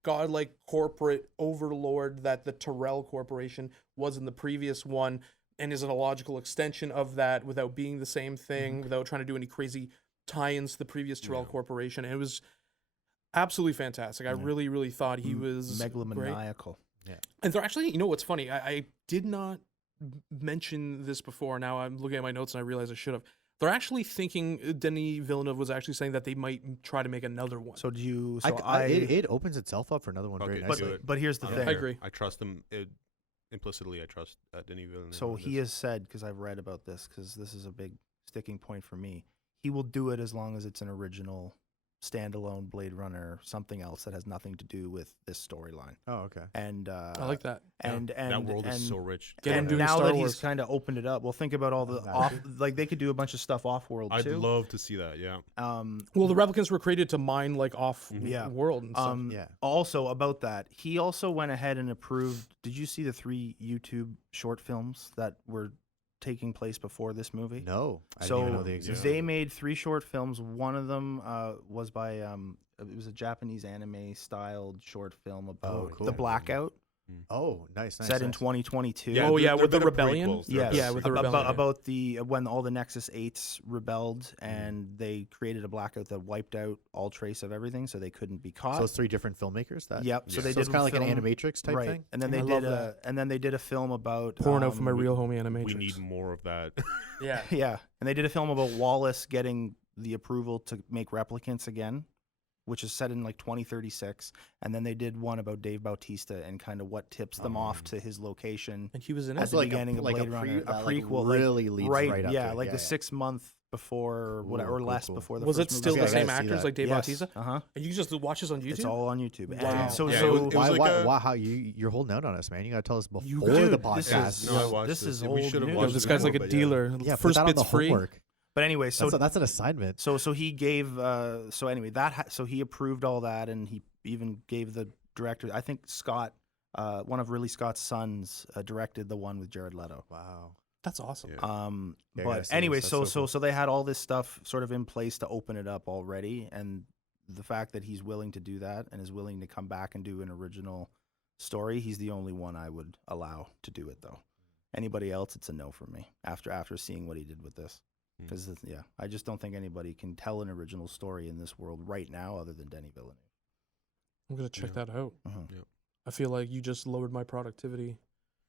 godlike corporate overlord that the Terrell Corporation was in the previous one, and is a logical extension of that without being the same thing, without trying to do any crazy tie-ins to the previous Terrell Corporation. And it was absolutely fantastic. I really, really thought he was great. Megalomaniacal. And they're actually, what's funny? I did not mention this before. Now I'm looking at my notes and I realize I should have. They're actually thinking Denis Villeneuve was actually saying that they might try to make another one. So do you? So it opens itself up for another one very Okay, nicely. do it. but here's the I don't thing. I care. agree. I trust him implicitly. I trust Denis Villeneuve. So on he this. has said, because I've read about this, because this is a big sticking point for me. He will do it as long as it's an original, standalone Blade Runner, something else that has nothing to do with this storyline. Oh, okay. And I like that. and that world is so rich. Get him and doing now Star that Wars. he's kind of opened it up, well, think about all the off. Like they could do a bunch of stuff off world I'd too. love to see that. Yeah. Well, the replicants were created to mine like off Yeah. world and stuff. Yeah. Also about that, he also went ahead and approved. Did you see the 3 YouTube short films that were taking place before this movie? No, I So didn't even know they existed. they made 3 short films. One of them was by it was a Japanese anime styled short film about cool. the blackout Oh, nice. set in 2022. Oh, yeah, they're with the better rebellion? prequels. They're Yes. better Yeah, with the prequels. rebellion. About the when all the Nexus 8s rebelled and they created a blackout that wiped out all trace of everything, so they couldn't be caught. So it's 3 different filmmakers. That Yep. So Yeah. they So did it's kind of like an film- animatrix type right. thing. And then I they love did that. and then they did a film about Porno for my real homie We animatrix. need more of that. Yeah. Yeah, and they did a film about Wallace getting the approval to make replicants again, which is set in like 2036. And then they did one about Dave Bautista and kind of what tips them off to his location And he was in at it. the beginning of Blade Runner. A prequel, like, really leads right up yeah, to it. like the 6 month before or whatever, Ooh, or cool, less cool. before the Was it first still movie. the Okay, I same gotta see actors that. like Dave Yes. Bautista? Uh-huh. And you can just watch this on YouTube? It's all on YouTube. Wow. And so, Yeah, so it was Why? like Why? a- Why? How you're holding out on us, man? You gotta tell us before Dude, the this podcast. is- No, I watched this is We old should have news. Yo, watched this it guy's like before, a but yeah. dealer. Yeah, put First that on bit's the free. homework. But anyway, so That's an assignment. So he gave so anyway so he approved all that, and he even gave the director, I think Scott, one of Ridley Scott's sons, directed the one with Jared Leto. Wow. That's awesome. Yeah. Yeah, I gotta But see anyway, this. That's so cool. so they had all this stuff sort of in place to open it up already, and the fact that he's willing to do that and is willing to come back and do an original story, he's the only one I would allow to do it though. Anybody else, it's a no for me after seeing what he did with this. Because I just don't think anybody can tell an original story in this world right now other than Denis Villeneuve. I'm going to check that out. Uh-huh. I feel like you just lowered my productivity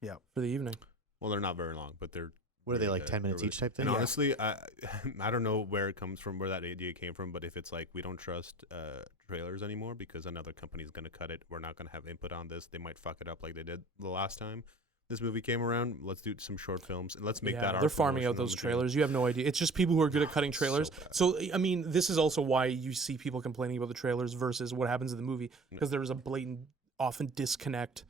Yeah. for the evening. Well, they're not very long, but they're. What are they really like? good. 10 minutes They're each type thing? And Yeah. honestly, I don't know where it comes from, where that idea came from, but if it's like we don't trust trailers anymore because another company is going to cut it, we're not going to have input on this. They might fuck it up like they did the last time this movie came around. Let's do some short films and let's make that our they're farming out promotional those material. trailers. You have no idea. It's just people who are good at cutting trailers. bad. So, I mean, this is also why you see people complaining about the trailers versus what happens in the movie, because there is a blatant, often disconnect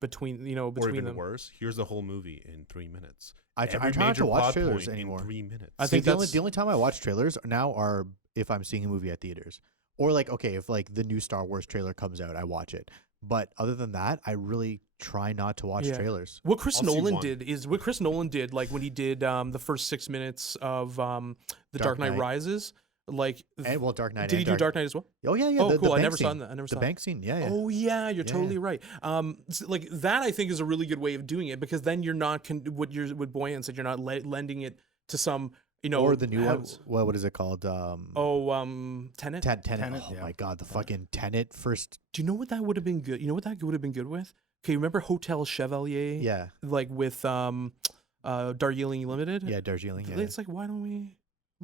between or between even them. worse, here's the whole movie in 3 minutes. I Every try not major to watch plot trailers point anymore. in 3 minutes. I See, think the only time I watch trailers now are if I'm seeing a movie at theaters, or like if like the new Star Wars trailer comes out, I watch it. But other than that, I really try not to watch trailers. What Chris I'll see Nolan one. did is what Chris Nolan did, like when he did the first 6 minutes of the Dark Knight Knight. Rises. Like, And Dark Knight. did he and do Dark Knight as well? Oh yeah. Oh, the cool. I bank never saw scene. that. I never the saw bank scene. Yeah. Oh yeah, you're Yeah, totally yeah. right. Like that, I think is a really good way of doing it, because then you're not what Boyan said. You're not lending it to some Or the new one. house. What is it called? Tenet. Tenet. Oh yeah. my God, the fucking Tenet first. Do you know what that would have been good? You know what that would have been good with? Okay, remember Hotel Chevalier? Yeah. Like with Darjeeling Limited. Yeah, Darjeeling. Yeah. It's like, why don't we?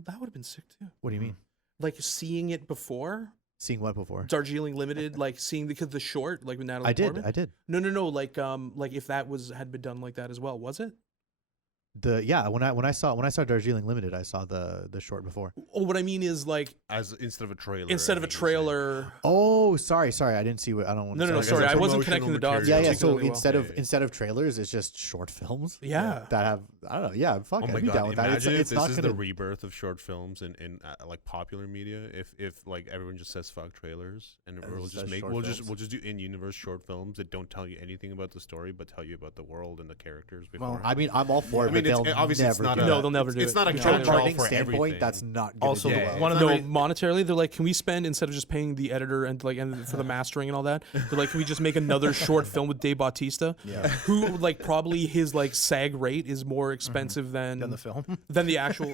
That would have been sick too. What do you mean? Like seeing it before Seeing what before? Darjeeling Limited, like seeing because the short, like with Natalie Portman. I did. No, like if that had been done like that as well, was it? When I saw Darjeeling Limited, I saw the short before. Oh, what I mean is like As instead of a trailer. instead I of a think you're saying. trailer. Oh, I didn't see what I don't want. No, to sorry, it's I wasn't promotional connecting the dots. material. Yeah. So particularly well. instead of trailers, it's just short films. Yeah. That have I don't know. Yeah, fuck. Oh I'd my be God! down with that. Imagine It's if not this is gonna. the rebirth of short films in like popular media. If like everyone just says fuck trailers, and we'll just just says make short we'll films. just do in-universe short films that don't tell you anything about the story, but tell you about the world and the characters. Well, Before. I mean, I'm all for it, I mean, but it's, they'll obviously it's never not do a, it. No, they'll never do it's it. not a Yeah. From a catch-all marketing for standpoint, everything. that's not gonna Also, do Yeah. well. one of the Monetarily, they're like, can we spend, instead of just paying the editor and for the mastering and all that, they're like, can we just make another short film with Dave Bautista, who like probably his like SAG rate is more expensive than the film. than the actual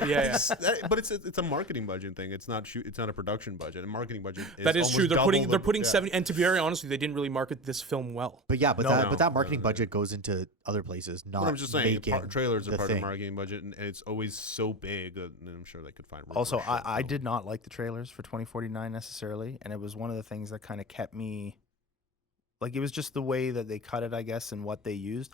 But it's a marketing budget thing. It's not a production budget. A marketing budget. That is almost true. They're double putting the- 70, and to be very honest with you, they didn't really market this film well. But yeah, but No. that marketing budget goes into other places. Not But I'm just saying, making trailers are the part thing. of the marketing budget, and it's always so big that I'm sure they could find. room Also, for a short I film. did not like the trailers for 2049 necessarily, and it was one of the things that kind of kept me. Like, it was just the way that they cut it, I guess, and what they used.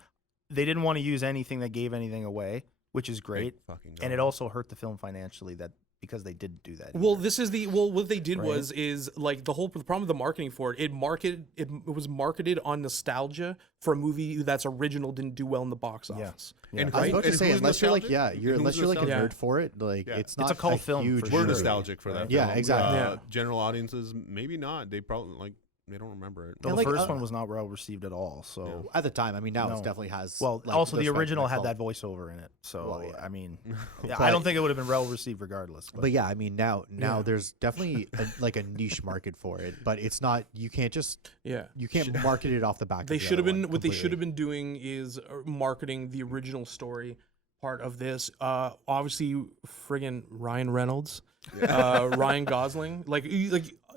They didn't want to use anything that gave anything away, which is great, Thank fucking and it God. also hurt the film financially because they didn't do that. Well, either. this is what they did Right. is like the problem with the marketing for it. It was marketed on nostalgia for a movie that's original didn't do well in the box Yeah. office. Yeah. And I was Right? about to And say, who's unless you're like, nostalgic? Who's unless you're like a nostalgic? nerd for it, like Yeah. it's not a cult film huge for We're sure. nostalgic for that. Right. Yeah, film. exactly. Yeah. General audiences, maybe not. They probably they don't remember it. Well, And the like, first one was not well received at all. So, At the time, I mean, now No. it definitely has. well, like, also the respect original for had cult. that voiceover in it. So, Well, yeah. I mean, But- I don't think it would have been well received regardless. But yeah, I mean, now Yeah. there's definitely a niche market for it, but it's not. You can't market it off the back. They of the should have other been one what they should have completely. been doing is marketing the original story part of this. Obviously, friggin' Ryan Reynolds, Ryan Gosling. Like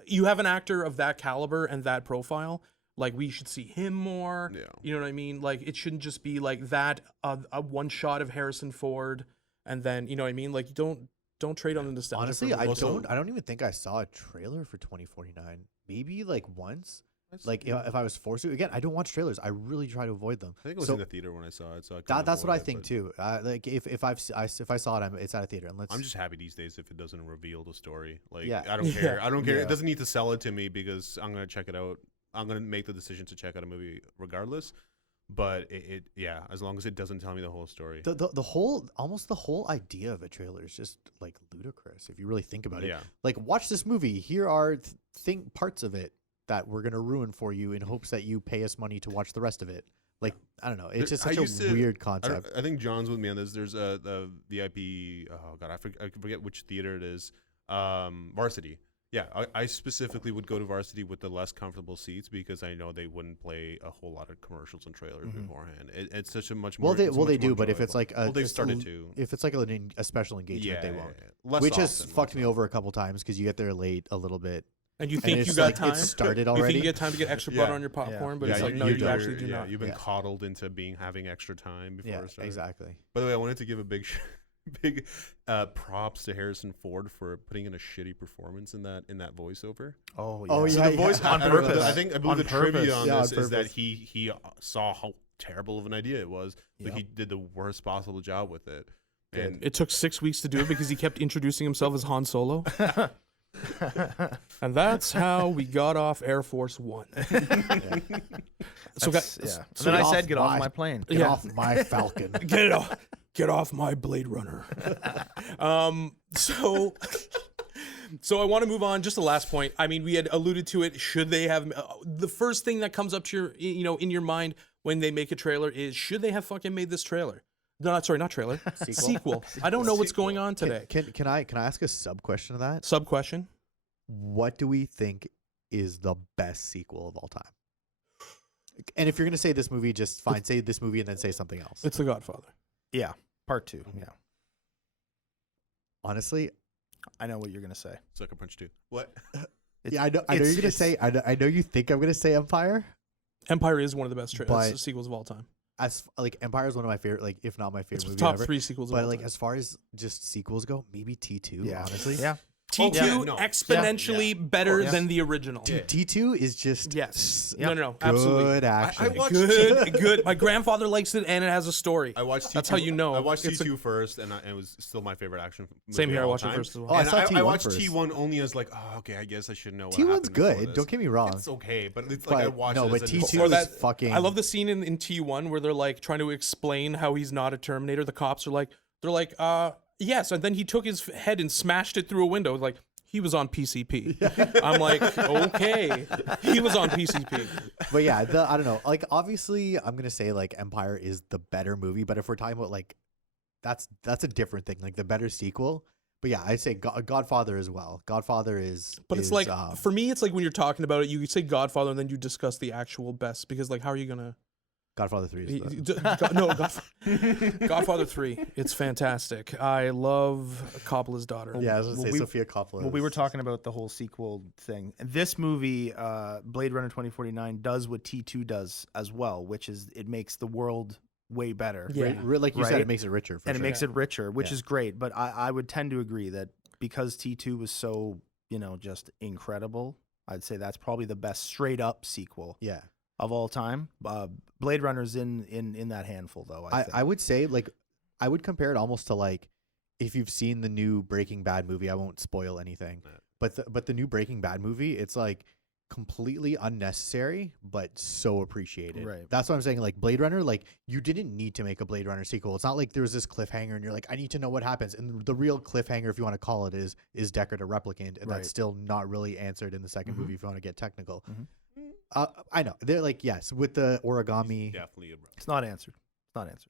you have an actor of that caliber and that profile. Like, we should see him more. Yeah. You know what I mean? Like, it shouldn't just be like that a one shot of Harrison Ford and then, you know what I mean? Like, don't trade on the nostalgia. Honestly, for I movies. don't even think I saw a trailer for 2049. Maybe like once. Like if I was forced to. Again, I don't watch trailers. I really try to avoid them. I think it was So in the theater when I saw it. So I couldn't that's what avoid I it, think but too. Like if I saw it, it's at a theater. And I'm just happy these days if it doesn't reveal the story. Like, Yeah. I don't care. Yeah. I don't care. Yeah. It doesn't need to sell it to me because I'm gonna check it out. I'm gonna make the decision to check out a movie regardless. But as long as it doesn't tell me the whole story. the whole idea of a trailer is just like ludicrous if you really think about it. Yeah. Like, watch this movie. Here are parts of it that we're gonna ruin for you in hopes that you pay us money to watch the rest of it. Like, I don't know. It's just I such a used to- weird concept. I think John's with me on this. There's the VIP. Oh God, I forget which theater it is. Varsity. Yeah, I specifically would go to Varsity with the less comfortable seats because I know they wouldn't play a whole lot of commercials and trailers beforehand. It's such a much more. Well, it's they much do, more but if it's enjoyable. like they've started to. If it's like a special engagement, Yeah, they yeah, won't. yeah. Less Which has often, fucked less me over a couple times because you get there late a little bit. And you And think it's you got like, time? it started You think already. you get time to get extra butter on your popcorn, but it's like, no, you actually do not. You've been Yeah. coddled into having extra time before Yeah, it started. exactly. By the way, I wanted to give a big props to Harrison Ford for putting in a shitty performance in that voiceover. oh yeah, Oh, So yeah, the voice on I don't know, purpose. I believe On the trivia purpose. on Yeah, this on is that purpose. he saw how terrible of an idea it was, but Yep. he did the worst possible job with it. And It took 6 weeks to do it because he kept introducing himself as Han Solo. And that's how we got off Air Force One. So, guys, yeah. so And then I get said, off "Get off my- my plane." Get Yeah. off my Falcon. Get off my Blade Runner. So I want to move on. Just the last point. I mean, we had alluded to it. Should they have the first thing that comes up to your, in your mind when they make a trailer is, should they have fucking made this trailer? No, sorry, not trailer. Sequel. I don't know what's going on today. Can I ask a sub question to that? Sub question. What do we think is the best sequel of all time? And if you're gonna say this movie, just fine. Say this movie and then say something else. It's The Godfather. Yeah, part 2. Yeah, Honestly, I know what you're gonna say. Sucker Punch 2. What? yeah, I know you're gonna say. I know you think I'm gonna say Empire. Empire is one of the best But- sequels of all time. As like Empire is one of my favorite, like if not my favorite It's movie top ever. 3 sequels of But all like time. as far as just sequels go, maybe T2. Yeah, honestly, Yeah, T2 yeah, no. exponentially better Yeah. than the original. Yeah. T2 is just Yes. Yeah. No, absolutely. good action. I watched Good. My grandfather likes it, and it has a story. I watched T2. That's how you know. I watched It's a- T2 first, and it was still my favorite action movie. Same here. of I all watched it time. first as well. Oh, I And saw I T1 watched first. T1 only as like, oh, okay, I guess I should know. What T1's happened before good. this. Don't get me wrong. It's okay, but it's like I But watched no, it but as T2 Or is that- fucking. I love the scene in T1 where they're like trying to explain how he's not a Terminator. The cops are like, yes, and then he took his head and smashed it through a window. Like, he was on PCP. I'm like, okay, he was on PCP. But yeah, I don't know. Like obviously, I'm gonna say like Empire is the better movie. But if we're talking about like, that's a different thing. Like the better sequel. But yeah, I'd say Godfather as well. Godfather is. But it's like, for me, it's like when you're talking about it, you say Godfather and then you discuss the actual best, because like, how are you gonna? Godfather 3 is the, Godfather 3. It's fantastic. I love Coppola's daughter. yeah, I was gonna say we- Sofia Coppola. Well, we were talking about the whole sequel thing. And this movie, Blade Runner 2049, does what T2 does as well, which is it makes the world way better. Yeah. Like you said, Right? it makes it richer. For And sure. it makes it richer, which Yeah. is great. But I would tend to agree that because T2 was so, just incredible, I'd say that's probably the best straight up sequel Yeah, of all time. Blade Runner's in that handful, though. I think. I would say like I would compare it almost to like if you've seen the new Breaking Bad movie. I won't spoil anything, but the new Breaking Bad movie, it's like completely unnecessary but so appreciated. Right. That's what I'm saying. Like Blade Runner, like you didn't need to make a Blade Runner sequel. It's not like there was this cliffhanger and you're like, I need to know what happens. And the real cliffhanger, if you want to call it, is Deckard a replicant, and Right. that's still not really answered in the second movie. If you want to get technical, Mhm. I know they're like yes with the origami. Definitely. It's not answered. It's not answered.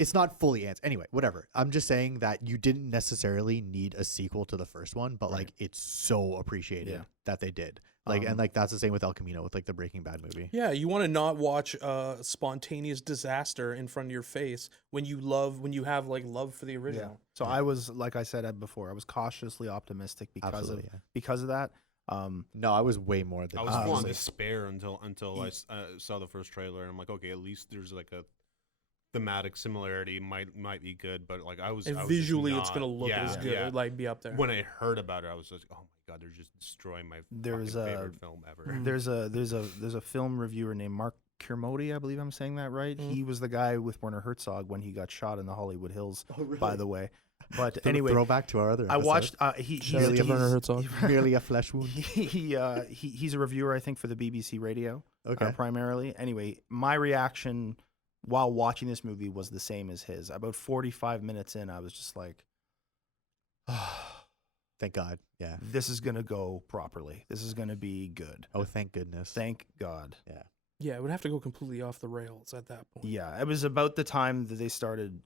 It's not fully answered. Anyway, whatever. I'm just saying that you didn't necessarily need a sequel to the first one, but like it's so appreciated Yeah. that they did. Like and like that's the same with El Camino with like the Breaking Bad movie. Yeah, you want to not watch a spontaneous disaster in front of your face when you have like love for the original. So I was, like I said before, I was cautiously optimistic Absolutely, because of that. No, I was way more than I was full on honestly. despair until I saw the first trailer, and I'm like, okay, at least there's like a thematic similarity. Might be good, but like I was And I was just visually, it's not- gonna look yeah, as good. yeah. Like be up there. When I heard about it, I was like, oh my god, they're just destroying my There's fucking a- favorite film ever. There's a film reviewer named Mark Kermode, I believe I'm saying that right. Mhm. He was the guy with Werner Herzog when he got shot in the Hollywood Hills, by the way. But Anyway, anyway, throwback to our other. I episode. watched. He's Merely a Werner Herzog. merely a flesh wound. he's a reviewer, I think, for the BBC Radio, Okay. primarily. Anyway, my reaction while watching this movie was the same as his. About 45 minutes in, I was just like, Thank God. Yeah. this is going to go properly. This is going to be good. Oh, thank goodness. Thank God. Yeah, it would have to go completely off the rails at that point. Yeah, it was about the time that they started,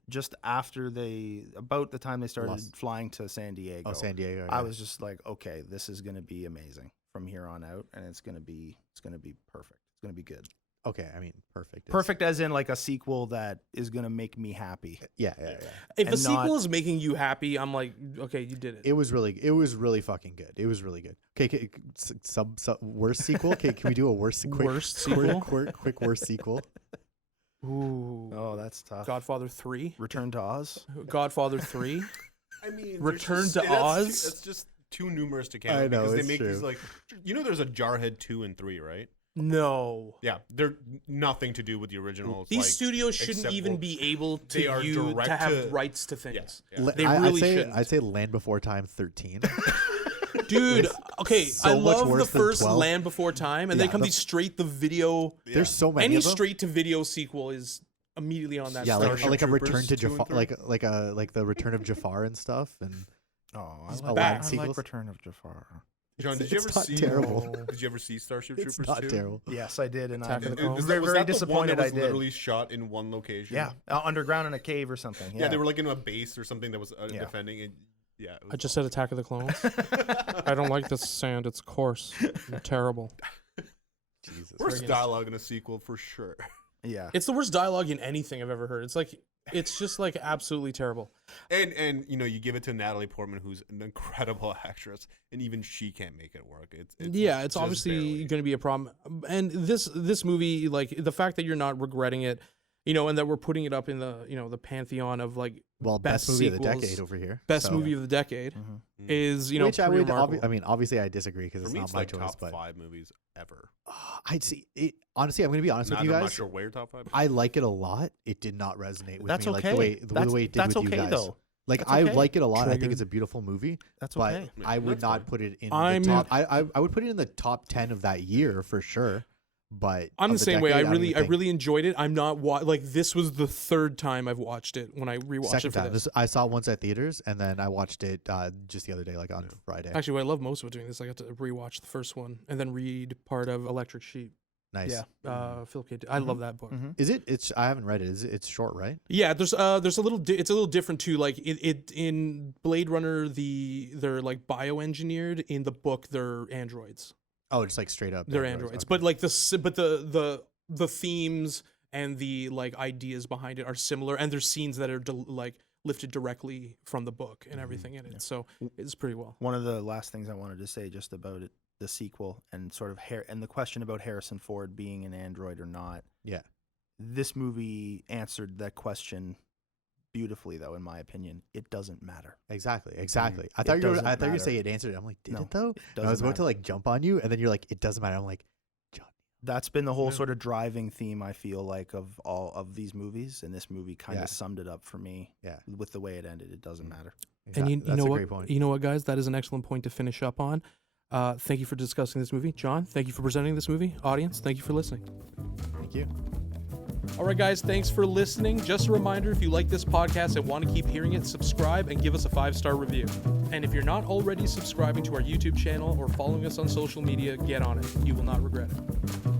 about the time they started Lost. flying to San Diego. Oh, San Diego. I yeah. was just like, okay, this is going to be amazing from here on out, and it's going to be perfect. It's going to be good. Okay. I mean, perfect. is- Perfect as in like a sequel that is going to make me happy. Yeah. If And a sequel not- is making you happy, I'm like, okay, you did it. It was really fucking good. It was really good. Okay, sub worst sequel. Okay, can we do a worst Worst sequel? quick worst sequel? Ooh. Oh, that's tough. Godfather 3. Return to Oz. Godfather 3. I mean, Return to Oz? That's just too numerous to count. I know, because they it's make these true. like, there's a Jarhead 2 and 3, right? No. Yeah, they're nothing to do with the original. These like, studios shouldn't except even for- be able they are to have direct to- rights to things. Yeah. They really shouldn't. I'd say Land Before Time 13. Dude, okay, so I much love the worse than first 12. Land Before Time, and then come these straight to video. There's so many Any of them. straight to video sequel is immediately on that. Yeah, Starship like a Troopers return to 2 and Jafar, 3? like the Return of Jafar and stuff, and I Just like, back. I Sequels. like Return of Jafar. John, did It's you ever not see? terrible. Did you ever see Starship it's Troopers not 2? terrible. Yes, I did, and Attack of I'm the Clones. Was very, that very the one disappointed that I was did. literally shot in one location? Yeah, underground in a cave or something. Yeah, they were like in a base or something that was defending it. Yeah. It I was just said Attack of the Clones. I don't like this sand. It's coarse and terrible. Jesus. worst dialogue in a sequel for sure. Yeah. It's the worst dialogue in anything I've ever heard. It's just like absolutely terrible. And you know, you give it to Natalie Portman, who's an incredible actress, and even she can't make it work. It's It's just obviously barely. going to be a problem. And this movie, like the fact that you're not regretting it, you know, and that we're putting it up in the, you know, the pantheon of like Best movie of the sequels, decade over here. best so. movie of the decade Mhm. is, you know, Which I pretty would. remarkable. I mean, obviously, I disagree because For it's me, not it's my like choice. top But 5 movies ever. I'd see it. Honestly, I'm going to be honest with you I'm guys. not sure where your top 5. I like it a lot. It did not resonate with That's me okay. like the way it did that's with okay you guys. though. Like That's I okay. like it a lot. I think Triggered. it's a beautiful movie. That's but okay. I would That's not fine. put it in I'm- the top. I would put it in the top 10 of that year for sure. But I'm of the same way. decade, I don't even think- really enjoyed it. I'm not like this was the third time I've watched it when I rewatched second it for time. this. I saw it once at theaters, and then I watched it just the other day, like on Friday. Actually, what I love most about doing this, I got to rewatch the first one and then read part of Electric Sheep. Nice. Yeah. Phil K. I love that book. Mhm. Is it? It's. I haven't read it. It's short, right? Yeah, there's a little it's a little different too. Like it in Blade Runner, they're like bioengineered. In the book, they're androids. Oh, just like straight up. They're androids. Okay. But like the themes and the like ideas behind it are similar, and there's scenes that are like lifted directly from the book and everything in it. So it's pretty well. One of the last things I wanted to say just about it, the sequel and sort of and the question about Harrison Ford being an android or not. Yeah. This movie answered that question beautifully, though, in my opinion. It doesn't matter. Exactly. It I thought you were. doesn't I thought you were matter. say it answered it. I'm like, did No, it though? It And doesn't I was about to matter. like jump on you, and then you're like, it doesn't matter. I'm like, That's been the whole Yeah. sort of driving theme, I feel like, of all of these movies, and this movie kind Yeah. of summed it up for me. Yeah. With the way it ended, it doesn't matter. And you that's know a what? great point. You know what, guys? That is an excellent point to finish up on. Thank you for discussing this movie, John. Thank you for presenting this movie, audience. Thank you for listening. Thank you. All right, guys, thanks for listening. Just a reminder, if you like this podcast and want to keep hearing it, subscribe and give us a 5-star review. And if you're not already subscribing to our YouTube channel or following us on social media, get on it. You will not regret it.